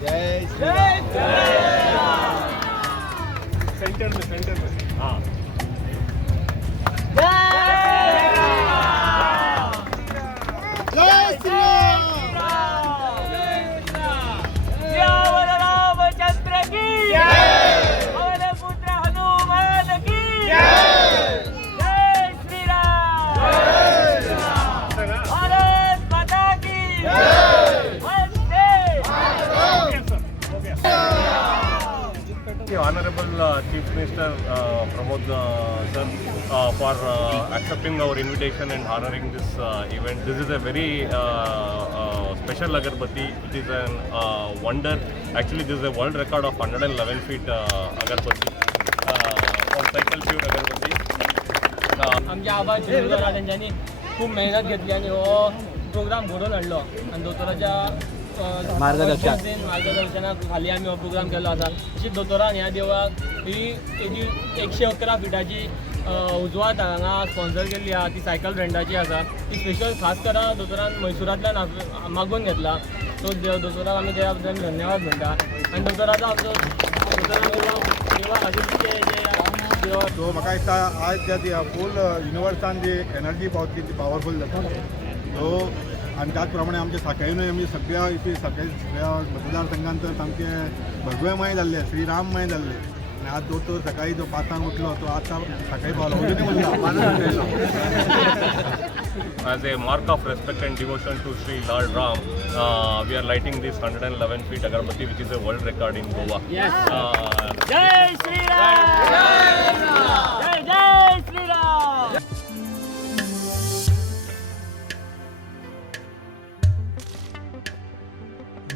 जय Shri Ram. Centre में हाँ जय श्री रामचंद्र की पवन पुत्र हनुमान की जय श्री राम। भारत माता की Honorable Chief Minister Pramod Sawant for accepting our invitation and honoring this event. This is a very special Agarbatti. It is a wonder. Actually, this is a world record of 111 feet Agarbatti from cycle pure Agarbatti. आमच्या आबा चिरंजीवाला त्यांच्यानी खूप मेहनत घेतली आणि हो programme घडवून हाडलो आणि दोतोराच्या मार्गदर्शनाखाली आम्ही हो प्रोग्राम केलो आसा. तशीच दोतोरान ह्या देवळाक ही तेजी 111 फिटाची उजवात हांगा स्पॉन्सर केल्ली आहा. ती सायकल रेंटाची आसा. ती स्पेशल खास करून दोतोरान मैसुरांतल्यान मागून घेतला. तो दोतोराक आमी त्या बद्दल धन्यवाद म्हणटा. आणि दोतोराचो आमचो देवा खातीर तो म्हाका दिसता आज त्या फूल युनिवर्सान जी एनर्जी पावती ती पावरफूल जाता तो आणि त्याचप्रमाणे आमच्या सांखळीनूय आमी सगळ्या इथे सगळ्या मतदारसंघांत तर सामकें भगवेमय जाल्ले श्रीराममय जाल्ले. आणि आज दोतोर सकाळी जो 5 उठलो तो आता सकाळी पावलो As a mark of respect and devotion to Sri Lord Ram, we are lighting this 111 feet Agarbatti, which is a world record in Goa. Yes. Jai Shri Ram.